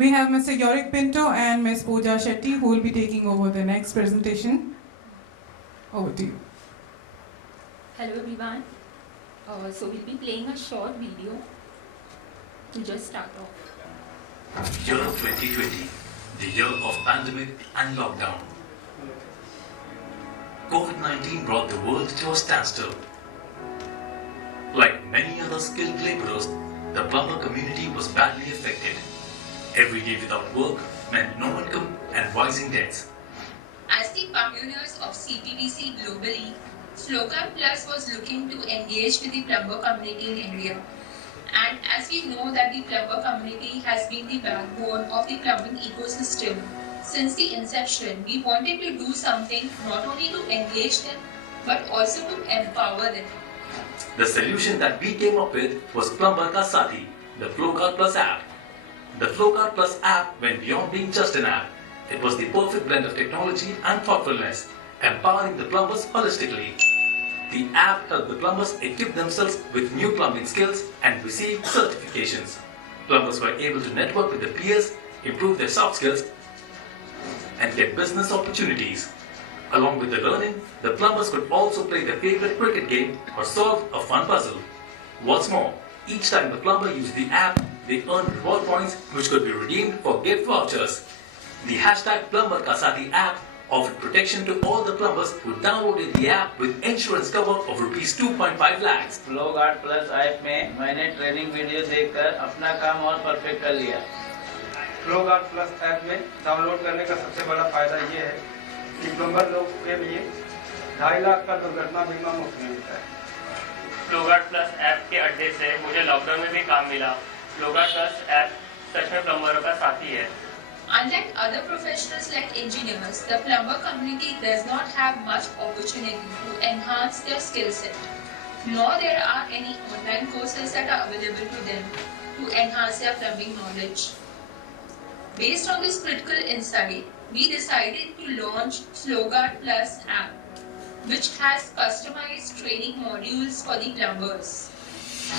We have Mr. Yorick Pinto and Ms. Pooja Shetty who will be taking over the next presentation. Over to you. Hello everyone. So we'll be playing a short video to just start off. Year 2020, the year of pandemic and lockdown. COVID-19 brought the world to a standstill. Like many other skilled laborers, the plumber community was badly affected. Every day without work meant no income and rising debts. As the pioneers of CPVC globally, FlowGuard Plus was looking to engage with the plumber community in India. And as we know that the plumber community has been the backbone of the plumbing ecosystem since the inception, we wanted to do something not only to engage them but also to empower them. The solution that we came up with was Plumber Ka Sathi, the FlowGuard Plus app. The FlowGuard Plus app went beyond being just an app. It was the perfect blend of technology and thoughtfulness, empowering the plumbers holistically. The app helped the plumbers equip themselves with new plumbing skills and receive certifications. Plumbers were able to network with their peers, improve their soft skills, and get business opportunities. Along with the learning, the plumbers could also play their favorite cricket game or solve a fun puzzle. What's more, each time the plumber used the app, they earned reward points which could be redeemed for gift vouchers. The hashtag Plumber Ka Sathi app offered protection to all the plumbers who downloaded the app with insurance cover of rupees 2.5 lakhs. FlowGuard Plus app में मैंने training video देखकर अपना काम और perfect कर लिया। FlowGuard Plus app में download करने का सबसे बड़ा फायदा ये है कि प्लम्बर लोग के लिए 2.5 लाख का दुर्घटना बीमा मुफ्त मिलता है। FlowGuard Plus ऐप के अड्डे से मुझे लॉकडाउन में भी काम मिला। FlowGuard Plus ऐप सच में प्लम्बरों का साथी है। Unlike other professionals like engineers, the plumber community does not have much opportunity to enhance their skill set. Nor there are any online courses that are available to them to enhance their plumbing knowledge. Based on this critical insight, we decided to launch FlowGuard Plus app, which has customized training modules for the plumbers.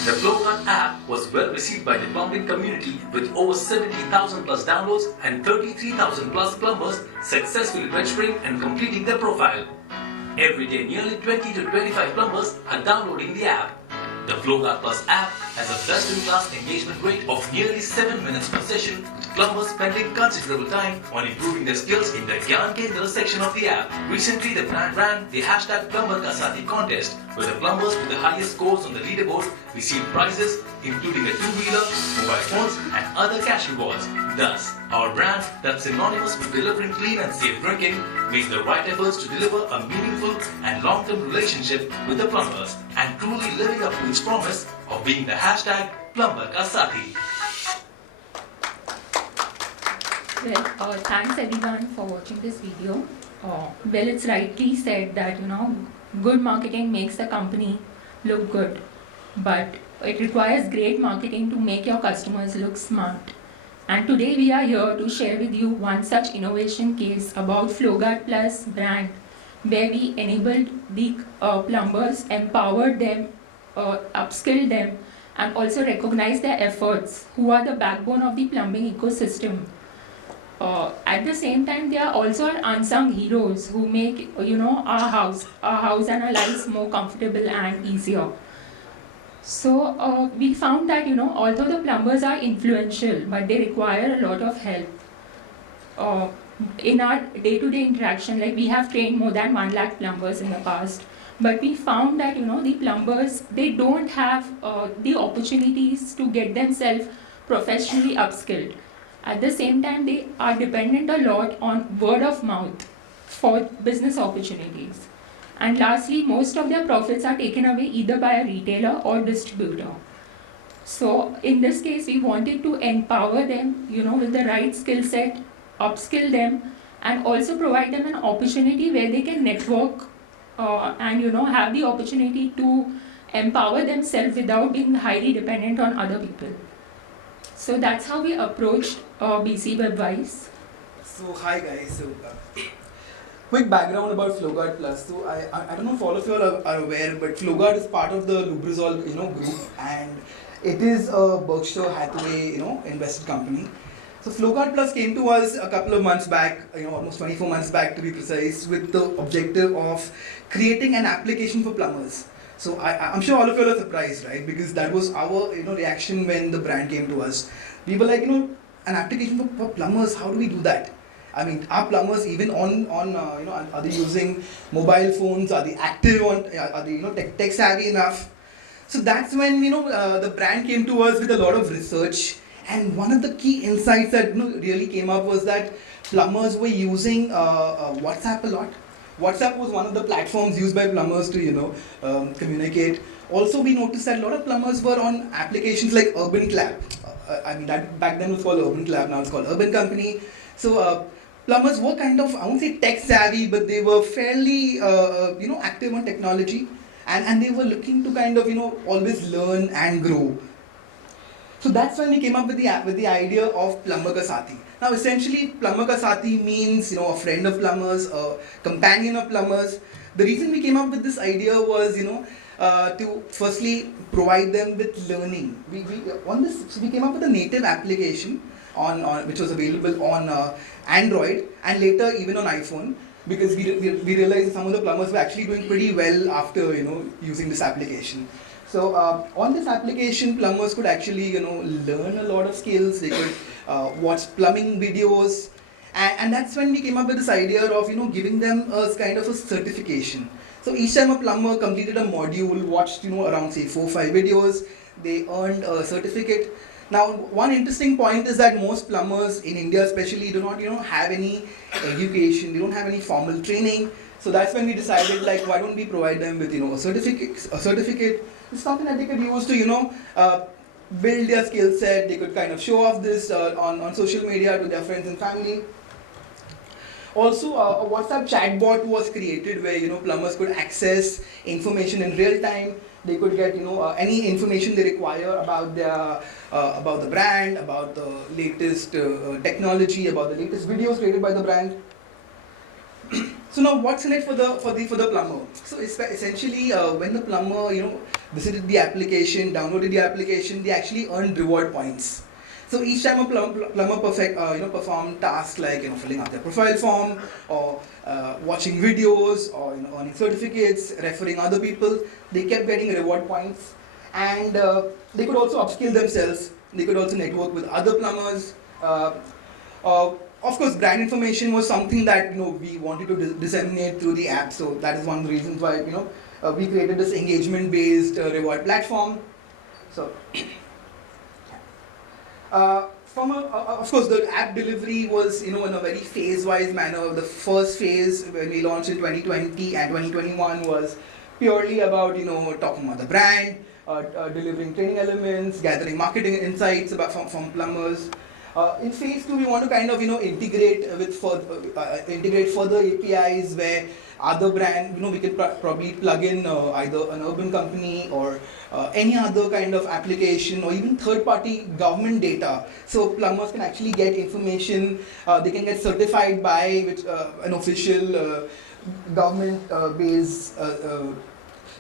The FlowGuard app was well received by the plumbing community with over 70,000 plus downloads and 33,000 plus plumbers successfully registering and completing their profile. Every day, nearly 20 to 25 plumbers are downloading the app. The FlowGuard Plus app has a best-in-class engagement rate of nearly 7 minutes per session, with plumbers spending considerable time on improving their skills in the Gyan Kendra section of the app. Recently, the brand ran the hashtag Plumber Ka Sathi contest, where the plumbers with the highest scores on the leaderboard received prizes, including a two-wheeler, mobile phones, and other cash rewards. Thus, our brand that's synonymous with delivering clean and safe drinking makes the right efforts to deliver a meaningful and long-term relationship with the plumbers and truly living up to its promise of being the hashtag Plumber Ka Sathi. Well, thanks everyone for watching this video. Well, it's rightly said that good marketing makes the company look good, but it requires great marketing to make your customers look smart. And today we are here to share with you one such innovation case about FlowGuard Plus brand, where we enabled the plumbers, empowered them, upskilled them, and also recognized their efforts, who are the backbone of the plumbing ecosystem. At the same time, they are also our unsung heroes who make our house and our lives more comfortable and easier. So we found that although the plumbers are influential, but they require a lot of help. In our day-to-day interaction, like we have trained more than 1 lakh plumbers in the past, but we found that the plumbers, they don't have the opportunities to get themselves professionally upskilled. At the same time, they are dependent a lot on word of mouth for business opportunities. And lastly, most of their profits are taken away either by a retailer or distributor. So in this case, we wanted to empower them, with the right skill set, upskill them, and also provide them an opportunity where they can network and have the opportunity to empower themselves without being highly dependent on other people. So that's how we approached BCWebWise. So hi guys. Quick background about FlowGuard Plus. So I don't know if all of you are aware, but FlowGuard is part of the Lubrizol group, and it is a Berkshire Hathaway invested company. So FlowGuard Plus came to us a couple of months back, almost 24 months back to be precise, with the objective of creating an application for plumbers. So I'm sure all of you are surprised, right? Because that was our reaction when the brand came to us. We were like, an application for plumbers. How do we do that? I mean, are plumbers even on are they using mobile phones? Are they active on? Are they tech savvy enough? So that's when the brand came to us with a lot of research. And one of the key insights that really came up was that plumbers were using WhatsApp a lot. WhatsApp was one of the platforms used by plumbers to communicate. Also, we noticed that a lot of plumbers were on applications like Urban Clap. I mean, that back then was called Urban Clap. Now it's called Urban Company. So plumbers were kind of, I won't say tech savvy, but they were fairly active on technology, and they were looking to kind of always learn and grow. So that's when we came up with the idea of Plumber Ka Sathi. Now essentially Plumber Ka Sathi means a friend of plumbers, a companion of plumbers. The reason we came up with this idea was to firstly provide them with learning. We came up with a native application on which was available on Android and later even on iPhone, because we realized that some of the plumbers were actually doing pretty well after using this application. So on this application, plumbers could actually learn a lot of skills. They could watch plumbing videos, and that's when we came up with this idea of giving them a kind of a certification. So each time a plumber completed a module, watched around say 4 or 5 videos, they earned a certificate. Now one interesting point is that most plumbers in India especially do not have any education. They don't have any formal training. So that's when we decided, like, why don't we provide them with a certificate. It's something that they could use to build their skill set. They could kind of show off this on social media to their friends and family. Also, a WhatsApp chatbot was created where plumbers could access information in real time. They could get any information they require about the brand, about the latest technology, about the latest videos created by the brand. So now, what's in it for the plumber? So essentially, when the plumber visited the application, downloaded the application, they actually earned reward points. So each time a plumber performed tasks like filling out their profile form, or watching videos, or earning certificates, referring other people, they kept getting reward points, and they could also upskill themselves. They could also network with other plumbers. Of course, brand information was something that we wanted to disseminate through the app. So that is one of the reasons why we created this engagement-based reward platform. So, of course, the app delivery was in a very phase-wise manner. The first phase when we launched in 2020 and 2021 was purely about talking about the brand, delivering training elements, gathering marketing insights from plumbers. In phase 2, we want to kind of integrate further APIs where other brand we can probably plug in either an urban company or any other kind of application, or even third-party government data. So plumbers can actually get information. They can get certified by an official government-based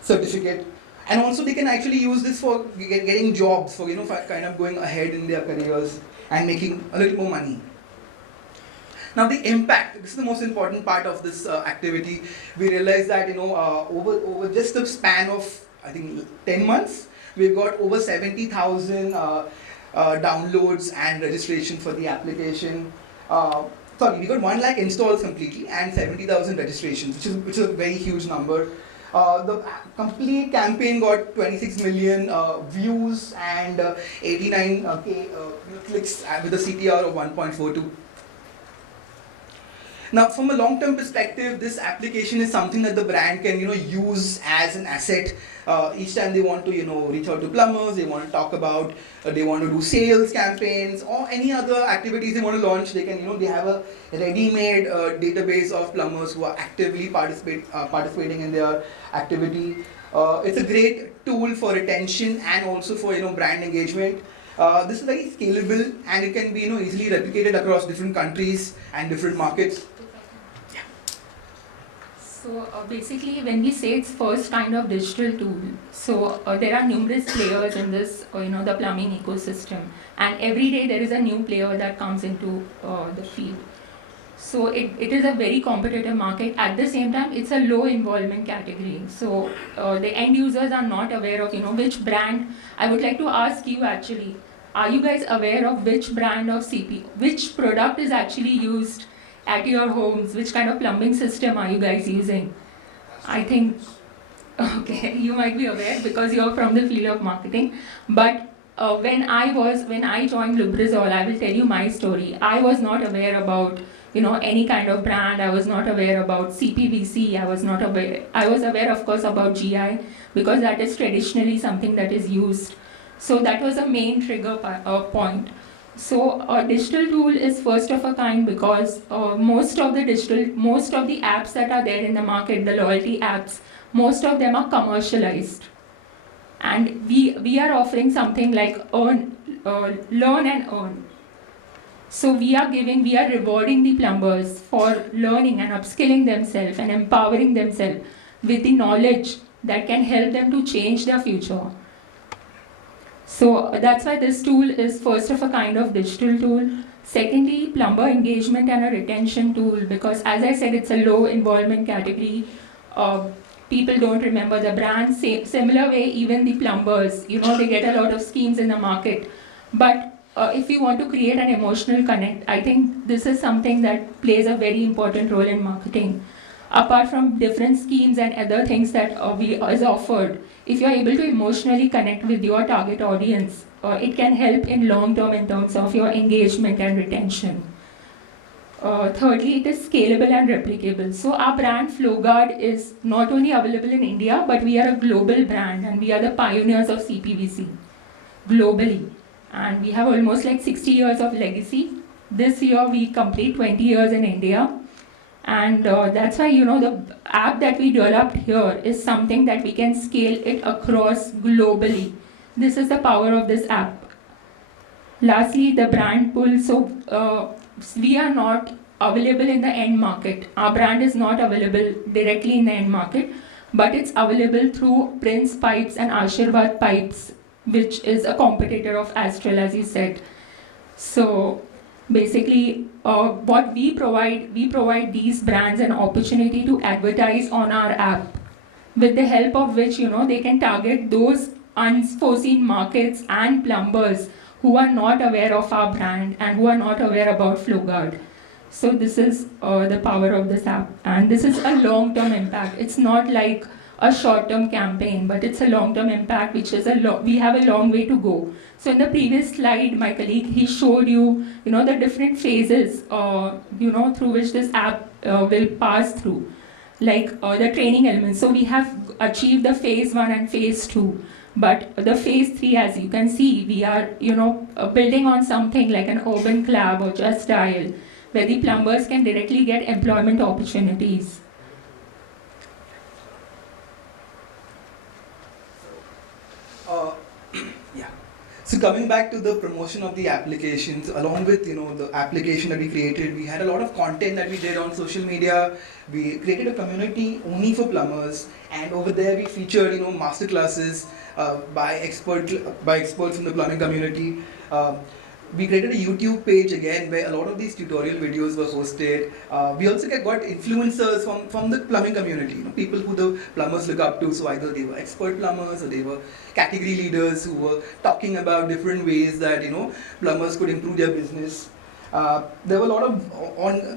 certificate. And also they can actually use this for getting jobs, for kind of going ahead in their careers and making a little more money. Now the impact, this is the most important part of this activity. We realized that over just the span of I think 10 months, we've got over 70,000 downloads and registration for the application. We got 1 lakh installs completely and 70,000 registrations, which is a very huge number. The complete campaign got 26 million views and 89k clicks with a CTR of 1.42. Now, from a long-term perspective, this application is something that the brand can use as an asset. Each time they want to reach out to plumbers, they want to talk about, they want to do sales campaigns or any other activities they want to launch. They can they have a ready-made database of plumbers who are actively participating in their activity. It's a great tool for retention and also for brand engagement. This is very scalable and it can be easily replicated across different countries and different markets. So basically, when we say it's first kind of digital tool, so there are numerous players in this, the plumbing ecosystem, and every day there is a new player that comes into the field. So it is a very competitive market. At the same time, it's a low involvement category. So the end users are not aware of which brand. I would like to ask you actually, are you guys aware of which brand of CP, which product is actually used at your homes? Which kind of plumbing system are you guys using? I think, okay, you might be aware because you're from the field of marketing. But when I joined Lubrizol, I will tell you my story. I was not aware about any kind of brand. I was not aware about CPVC. I was not aware. I was aware, of course, about GI because that is traditionally something that is used. So that was a main trigger point. So a digital tool is first of a kind because most of the apps that are there in the market, the loyalty apps, most of them are commercialized. And we are offering something like learn and earn. So we are rewarding the plumbers for learning and upskilling themselves and empowering themselves with the knowledge that can help them to change their future. So that's why this tool is first of a kind of digital tool. Secondly, plumber engagement and a retention tool, because as I said, it's a low involvement category. People don't remember the brand. Similar way, even the plumbers, they get a lot of schemes in the market. But if you want to create an emotional connect, I think this is something that plays a very important role in marketing. Apart from different schemes and other things that is offered, if you are able to emotionally connect with your target audience, it can help in long term in terms of your engagement and retention. Thirdly, it is scalable and replicable. So our brand FlowGuard is not only available in India, but we are a global brand and we are the pioneers of CPVC globally. And we have almost like 60 years of legacy. This year we complete 20 years in India. And that's why, the app that we developed here is something that we can scale it across globally. This is the power of this app. Lastly, the brand pull. So we are not available in the end market. Our brand is not available directly in the end market, but it's available through Prince Pipes and Ashirvad Pipes, which is a competitor of Astral, as you said. So basically, what we provide these brands an opportunity to advertise on our app, with the help of which they can target those unforeseen markets and plumbers who are not aware of our brand and who are not aware about FlowGuard. So this is the power of this app, and this is a long-term impact. It's not like a short-term campaign, but it's a long-term impact, which is we have a long way to go. So in the previous slide, my colleague, he showed you, the different phases, through which this app will pass through, like the training elements. So we have achieved the phase 1 and phase 2, but the phase 3, as you can see, we are, building on something like an urban club or just dial, where the plumbers can directly get employment opportunities. Yeah. So coming back to the promotion of the applications, along with the application that we created, we had a lot of content that we did on social media. We created a community only for plumbers, and over there we featured master classes by experts in the plumbing community. We created a YouTube page again where a lot of these tutorial videos were hosted. We also got influencers from the plumbing community, people who the plumbers look up to. So either they were expert plumbers or they were category leaders who were talking about different ways that plumbers could improve their business. There were a lot of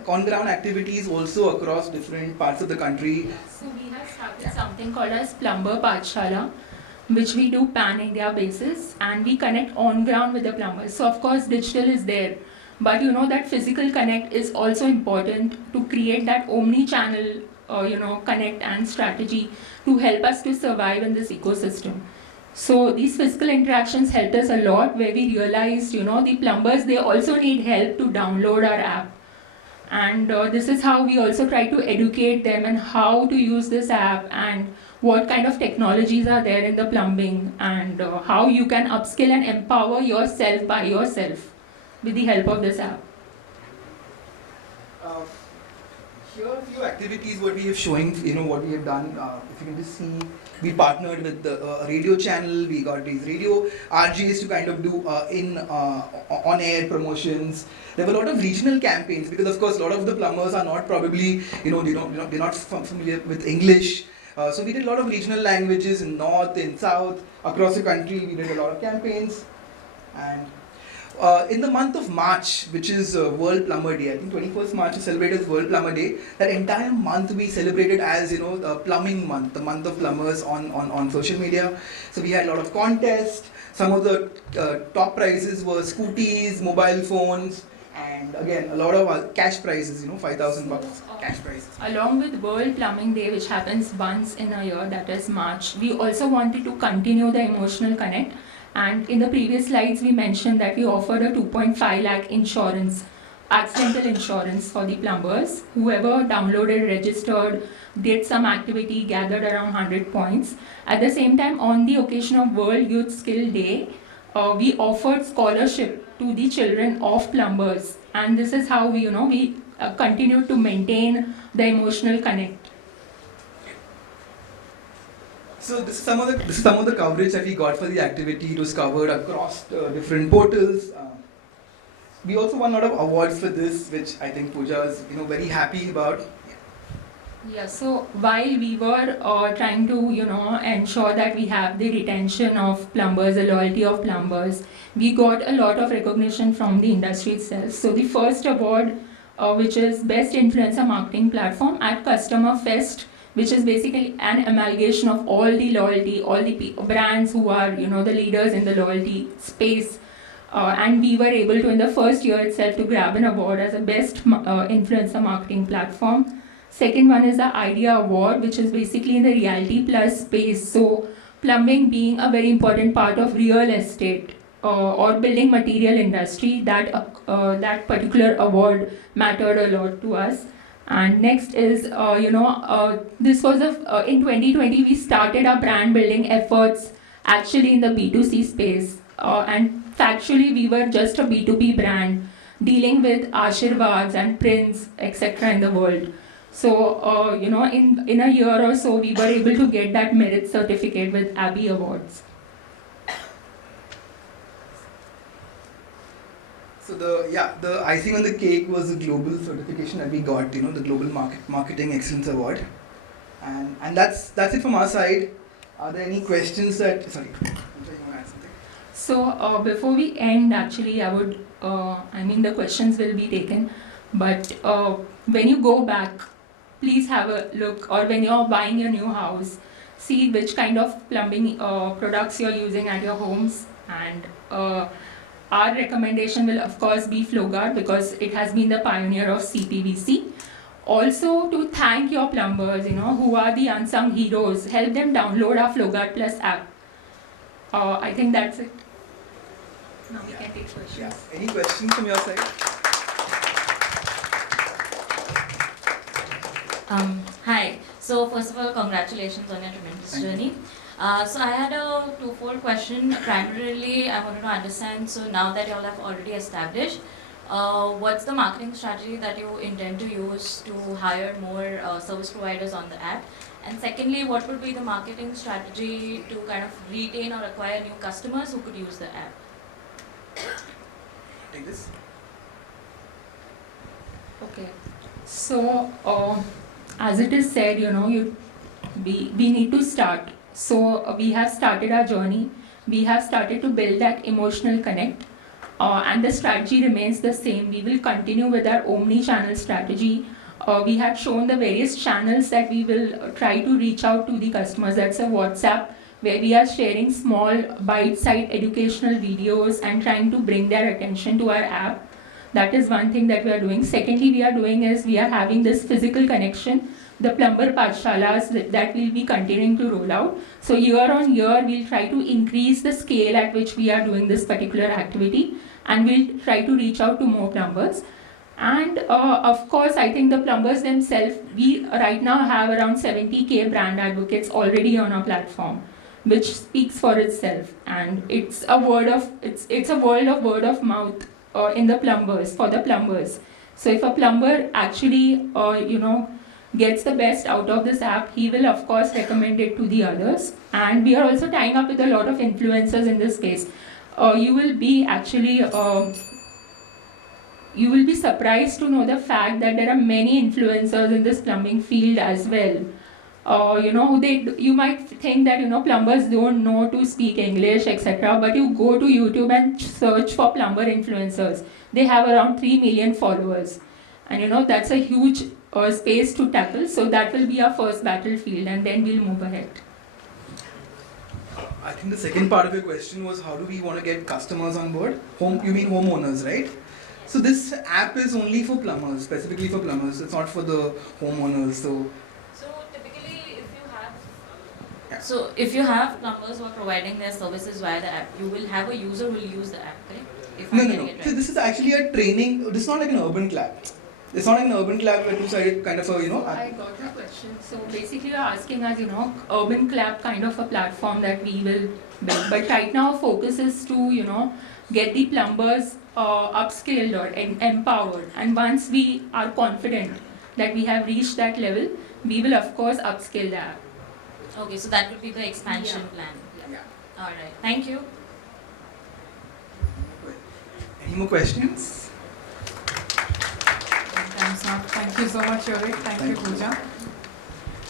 on-ground activities also across different parts of the country. So we have started something called as Plumber Pathshala, which we do pan-India basis, and we connect on-ground with the plumbers. So of course digital is there, but that physical connect is also important to create that omni-channel connect and strategy to help us to survive in this ecosystem. So these physical interactions helped us a lot, where we realized the plumbers, they also need help to download our app. And this is how we also try to educate them and how to use this app and what kind of technologies are there in the plumbing, and how you can upskill and empower yourself by yourself with the help of this app. Here are a few activities what we have showing, what we have done. If you can just see, we partnered with the radio channel. We got these radio RJs to kind of do on-air promotions. There were a lot of regional campaigns because, of course, a lot of the plumbers are not probably, they're not familiar with English. So we did a lot of regional languages in North, in South, across the country. We did a lot of campaigns. And in the month of March, which is World Plumber Day, I think 21st March is celebrated as World Plumber Day. That entire month we celebrated as the plumbing month, the month of plumbers on social media. So we had a lot of contests. Some of the top prizes were scooties, mobile phones, and again a lot of cash prizes. 5,000 bucks cash prizes. Along with World Plumbing Day, which happens once in a year, that is March, we also wanted to continue the emotional connect. And in the previous slides, we mentioned that we offered a 2.5 lakh insurance, accidental insurance for the plumbers. Whoever downloaded, registered, did some activity, gathered around 100 points. At the same time, on the occasion of World Youth Skill Day, we offered scholarship to the children of plumbers. And this is how we continue to maintain the emotional connect. So this is some of the coverage that we got for the activity. It was covered across different portals. We also won a lot of awards for this, which I think Pooja is very happy about. Yeah, so while we were trying to ensure that we have the retention of plumbers, the loyalty of plumbers, we got a lot of recognition from the industry itself. So the first award, which is Best Influencer Marketing Platform at Customer Fest, which is basically an amalgamation of all the loyalty, all the brands who are the leaders in the loyalty space. And we were able to, in the first year itself, to grab an award as a best influencer marketing platform. Second one is the Idea Award, which is basically in the Reality Plus space. So plumbing being a very important part of real estate or building material industry, that particular award mattered a lot to us. And next is, this was in 2020, we started our brand building efforts actually in the B2C space. And factually, we were just a B2B brand dealing with Ashirvads and Prince, etc. in the world. So, in a year or so, we were able to get that merit certificate with Abbey Awards. So the icing on the cake was the global certification that we got, the Global Marketing Excellence Award, and that's it from our side. Are there any questions that? Sorry, you want to add something? So before we end, actually, the questions will be taken, but when you go back, please have a look, or when you're buying your new house, see which kind of plumbing products you're using at your homes, and our recommendation will of course be FlowGuard because it has been the pioneer of CPVC. Also to thank your plumbers, who are the unsung heroes, help them download our FlowGuard Plus app. I think that's it. Now we can take questions. Yeah. Any questions from your side? Hi. So first of all, congratulations on your tremendous journey. So I had a twofold question. Primarily, I wanted to understand, so now that you all have already established, what's the marketing strategy that you intend to use to hire more service providers on the app? And secondly, what would be the marketing strategy to kind of retain or acquire new customers who could use the app? Take this. Okay. So, as it is said, we need to start. So we have started our journey. We have started to build that emotional connect, and the strategy remains the same. We will continue with our omni-channel strategy. We have shown the various channels that we will try to reach out to the customers. That's a WhatsApp, where we are sharing small bite-sized educational videos and trying to bring their attention to our app. That is one thing that we are doing. Secondly, we are having this physical connection, the plumber pathshalas that will be continuing to roll out. So year on year, we'll try to increase the scale at which we are doing this particular activity, and we'll try to reach out to more plumbers. And of course, I think the plumbers themselves, we right now have around 70K brand advocates already on our platform, which speaks for itself. And it's a world of word of mouth in the plumbers, for the plumbers. So if a plumber actually, gets the best out of this app, he will of course recommend it to the others. And we are also tying up with a lot of influencers in this case. You will be surprised to know the fact that there are many influencers in this plumbing field as well. You might think that plumbers don't know to speak English, etc. But you go to YouTube and search for plumber influencers. They have around 3 million followers, and that's a huge space to tackle. So that will be our first battlefield, and then we'll move ahead. I think the second part of your question was how do we want to get customers on board? You mean homeowners, right? So this app is only for plumbers, specifically for plumbers. It's not for the homeowners. So typically, if you have plumbers who are providing their services via the app, you will have a user who will use the app, correct? If I'm getting it right. So this is actually a training. This is not like an urban club. It's not like an urban club where two-sided kind of a I got the question. So basically, you're asking us, urban club kind of a platform that we will build. But right now, our focus is to, get the plumbers upskilled or empowered. And once we are confident that we have reached that level, we will of course upskill the app. Okay, so that would be the expansion plan. Yeah. All right. Thank you. Any more questions? Thank you so much, Yorick. Thank you, Pooja.